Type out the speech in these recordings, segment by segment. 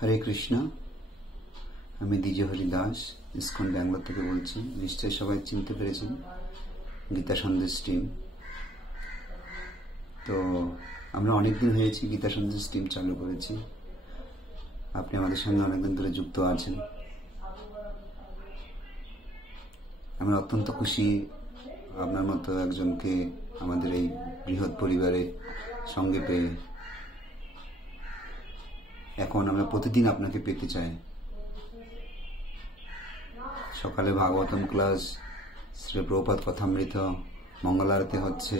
হরে কৃষ্ণ। আমি দ্বিজ হরি দাস, ইসকন ব্যাঙ্গালোর থেকে বলছি। নিশ্চয়ই সবাই চিনতে পেরেছেন গীতা সন্দেশ টিম। তো আমরা অনেকদিন হয়েছি গীতা সন্দেশ টিম চালু করেছি। আপনি আমাদের সঙ্গে অনেকদিন ধরে যুক্ত আছেন। আমরা অত্যন্ত খুশি আপনার মতো একজনকে আমাদের এই বৃহৎ পরিবারে সঙ্গে পেয়ে। এখন আমরা প্রতিদিন আপনাকে পেতে চাই। সকালে ভাগবতম ক্লাস, শ্রী প্রভুপাদ কথামৃত, মঙ্গল আরতি হচ্ছে,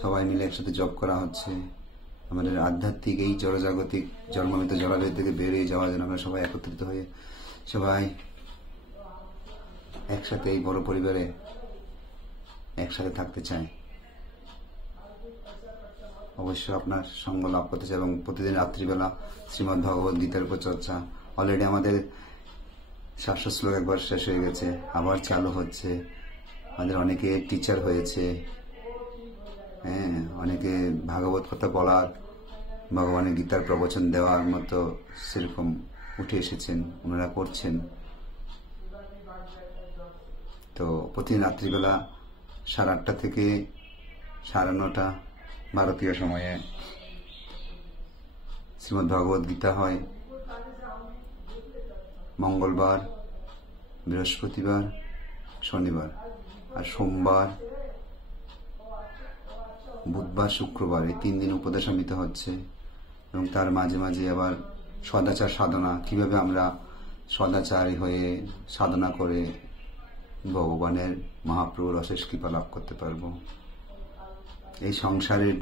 সবাই মিলে একসাথে জপ করা হচ্ছে। আমাদের আধ্যাত্মিক এই জড়জাগতিক জন্মমৃত জলাভেদ থেকে বেরিয়ে যাওয়ার জন্য আমরা সবাই একত্রিত হয়ে সবাই একসাথে এই বড় পরিবারে একসাথে থাকতে চাই। অবশ্য আপনার সঙ্গ লাভ করতে চাই এবং প্রতিদিন রাত্রিবেলা শ্রীমদ্ ভগবত গীতার উপর চর্চা। অলরেডি আমাদের 700 শ্লোক একবার শেষ হয়ে গেছে, আবার চালু হচ্ছে। আমাদের অনেকে টিচার হয়েছে, অনেকে ভাগবত কথা বলার, ভগবানের গীতার প্রবচন দেওয়ার মতো সেরকম উঠে এসেছেন, ওনারা করছেন। তো প্রতিদিন রাত্রিবেলা 8:30 থেকে 9:30 ভারতীয় সময়ে শ্রীমদ্ ভগবত গীতা হয়। মঙ্গলবার, বৃহস্পতিবার, শনিবার, আর সোমবার, বুধবার, শুক্রবার এই 3 দিন উপদেশামৃত হচ্ছে। এবং তার মাঝে মাঝে আবার সদাচার সাধনা, কিভাবে আমরা সদাচারী হয়ে সাধনা করে ভগবানের মহাপ্রভুর অশেষ কৃপা লাভ করতে পারবো। এই সংসারের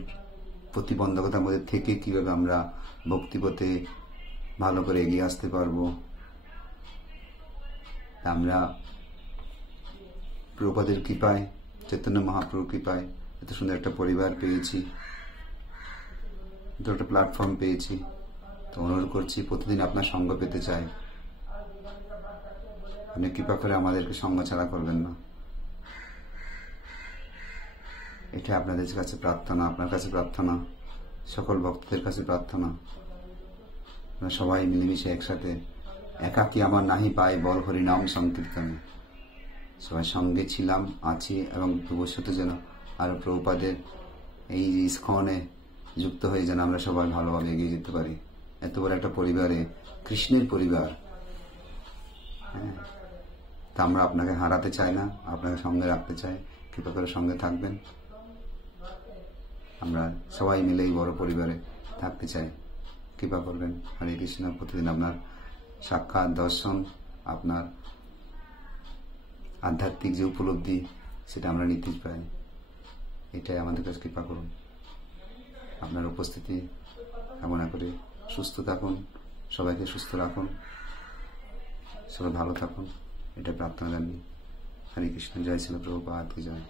প্রতিবন্ধকতার মধ্যে থেকে কিভাবে আমরা ভক্তিপথে ভালো করে এগিয়ে আসতে পারবো। আমরা প্রভুপাদের কৃপায়, চৈতন্য মহাপ্রভুর কৃপায় এত সুন্দর একটা পরিবার পেয়েছি, এত একটা প্ল্যাটফর্ম পেয়েছি। তো অনুরোধ করছি, প্রতিদিন আপনার সঙ্গ পেতে চাই। আপনি কৃপা করে আমাদেরকে সঙ্গ ছাড়া করবেন না। এটা আপনাদের কাছে প্রার্থনা, আপনার কাছে প্রার্থনা, সকল ভক্তদের কাছে প্রার্থনা। আমরা সবাই মিলেমিশে একসাথে, একাকী আমার নাহি পাই বল হরি নাম সংকীর্তনে। সবাই সঙ্গে ছিলাম, আছি, এবং ভবিষ্যতে যেন আরো প্রভুপাদের এই যে ইস্কনে যুক্ত হয়ে যেন আমরা সবাই ভালোভাবে এগিয়ে যেতে পারি। এত বড় একটা পরিবারে, কৃষ্ণের পরিবার, তা আমরা আপনাকে হারাতে চাই না, আপনাকে সঙ্গে রাখতে চাই। কৃপা করে সঙ্গে থাকবেন। আমরা সবাই মিলে এই বড় পরিবারে থাকতে চাই, কৃপা করবেন। হরে কৃষ্ণ। প্রতিদিন আপনার সাক্ষাৎ দর্শন, আপনার আধ্যাত্মিক যে উপলব্ধি, সেটা আমরা নিতে পাই। এটাই আমাদের কাছে কৃপা করুন। আপনার উপস্থিতি কামনা করে সুস্থ থাকুন, সবাইকে সুস্থ রাখুন, সবাই ভালো থাকুন, এটা প্রার্থনা জানি। হরে কৃষ্ণ। জয় শ্রী প্রভুপাদ কি জয়।